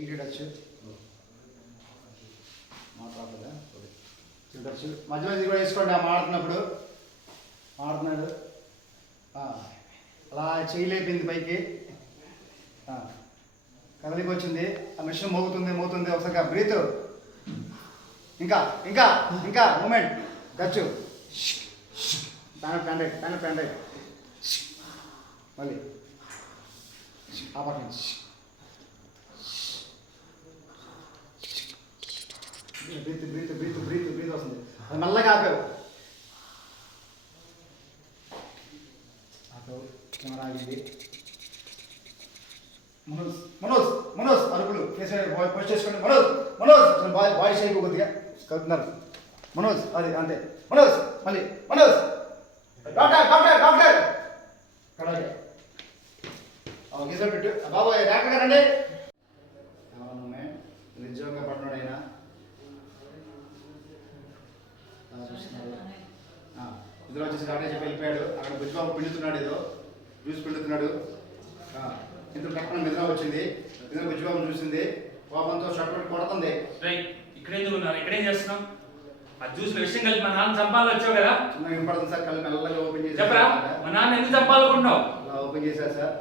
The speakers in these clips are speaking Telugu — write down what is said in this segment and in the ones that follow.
ఈడచ్చు మాట్లాడదా చూడచ్చు మధ్య మధ్య కూడా వేసుకోండి. మాడుతున్నాడు అలా చేయలేపింది పైకి కదలికి వచ్చింది. ఆ మిషన్ మోగుతుంది ఒకసారిగా బ్రీత్ ఇంకా ఇంకా ఇంకా మూమెంట్ గచ్చు ప్యాండ్ మళ్ళీ ఆ పక్క నుంచి బ్రీత్ వస్తుంది. అది మెల్లగా ఆపావు కెమెరా ఆగింది. మనోజ్ అరుపులు పోస్ట్ చేసుకోండి. మనోజ్ బాయ్స్ అయిపో కొద్దిగా కలుపుతున్నారు. మనోజ్ అది అంతే. మనోజ్ మళ్ళీ మనోజ్ డాక్టర్ కడాగే గీజర్ పెట్టు బాబాయ్ డాక్టర్ గారండి. నిజంగా పడినాడు ఆయన చూస్తున్నారు. ఇందులో వచ్చేసి డాక్టర్ చెప్పి వెళ్ళిపోయాడు. అక్కడ బుజ్జిబాబు పిండుతున్నాడు, ఏదో జ్యూస్ పిండుతున్నాడు. ఇందులో పక్కన మిథున వచ్చింది. మిథున బుజ్జిబాబుని చూసింది. కోపంతో షర్ట్ పెట్టి కొడుతుంది. ఇక్కడ ఎందుకు ఉన్నారు? ఇక్కడేం చేస్తున్నాం? ఆ జ్యూస్ విషయం కలిపి మా నాన్న చంపాలని వచ్చావు కదా. వినపడుతుంది సార్. కళ్ళు మెల్లగా ఓపెన్ చేసి చెప్పరా మా నాన్న ఎందుకు చంపాలనుకుంటున్నావు? అలా ఓపెన్ చేశారు సార్.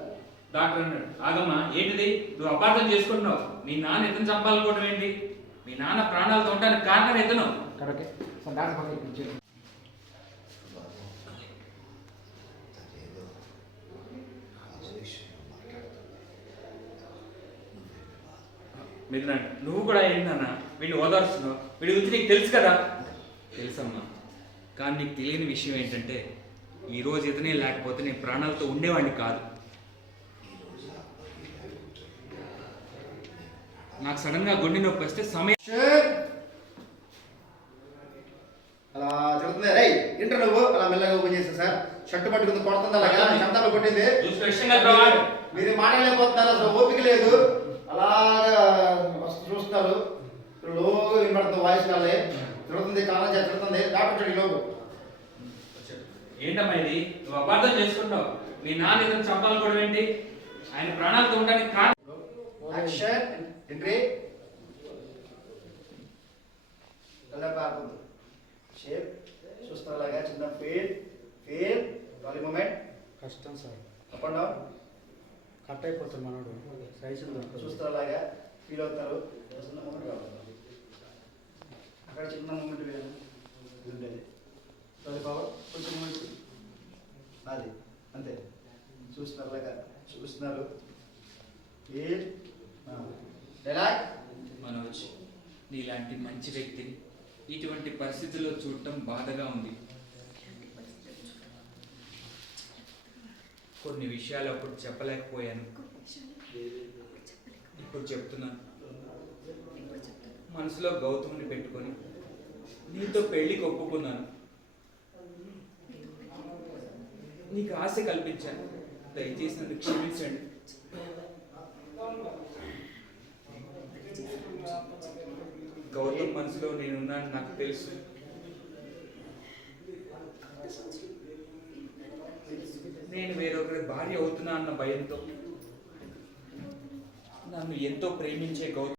డాక్టర్ అన్నాడు. ఆగమ్మా, ఏంటిది? నువ్వు అపార్థం చేసుకుంటున్నావు. మీ నాన్న ఇతను చంపాలనుకోవడం ఏంటి? మీ నాన్న ప్రాణాలతో ఉండడానికి కారణం ఇతను. కరెక్టే సార్. డాక్టర్ మీరు నువ్వు కూడా ఏంటన్నా వీడిని ఓదార్స్తున్నావు? వీడి గురించి నీకు తెలుసు కదా. తెలుసమ్మా, కానీ నీకు తెలియని విషయం ఏంటంటే ఈరోజు ఇతనే లేకపోతే నేను ప్రాణాలతో ఉండేవాడిని కాదు. నాకు సడన్గా గుండె నొప్పి వస్తే సమయం అలా తిరుగుతుంది. రై ఇంటర్ నువ్వు అలా మెల్లగా ఓపెన్ చేస్తా సార్. షర్టు పట్టుకుంది కొడుతుంది. అలాగా చంతాలు కొట్టింది. మీరు మాట్లాడలేకపోతున్నారు. అసలు ఓపిక లేదు. అలాగా చూస్తున్నారు. లోగా వినపడుతుంది వాయిస్ కాలే. తిరుగుతుంది కాలం తిరుగుతుంది. డాక్టర్ లోపు ఏంటమ్మా ఇది? నువ్వు అపార్థం చేసుకుంటావు. మీ నాన్న ఇతను చంపాలనుకోవడం ఏంటి? ఆయన ప్రాణాలతో ఉండడానికి కారణం. షేప్ చూస్తారు. అలాగా చిన్న ఫీల్ వాలీ మూమెంట్. కష్టం sir. Up and down cut అయిపోతుంది మనోడు. సైజు చూస్తారు. అలాగా ఫీల్ అవుతారు. చిన్న మూమెంట్ కావాలి. అక్కడ చిన్న మూమెంట్ ఉండేది. పవర్ కొంచెం మూమెంట్ అది అంతే. చూస్తున్నారు. అలాగా చూస్తున్నారు. మనోజ్, నీలాంటి మంచి వ్యక్తిని ఇటువంటి పరిస్థితుల్లో చూడటం బాధగా ఉంది. కొన్ని విషయాలు అప్పుడు చెప్పలేకపోయాను, ఇప్పుడు చెప్తున్నాను. మనసులో గౌతముని పెట్టుకొని నీతో పెళ్లికి ఒప్పుకున్నాను. నీకు ఆశ కల్పించాను. దయచేసి నన్ను క్షమించండి. గౌతమ్ మనసులో నేనున్నాను నాకు తెలుసు. నేను వేరొకరి భార్య అవుతున్నా అన్న భయంతో నన్ను ఎంతో ప్రేమించే గౌతమ్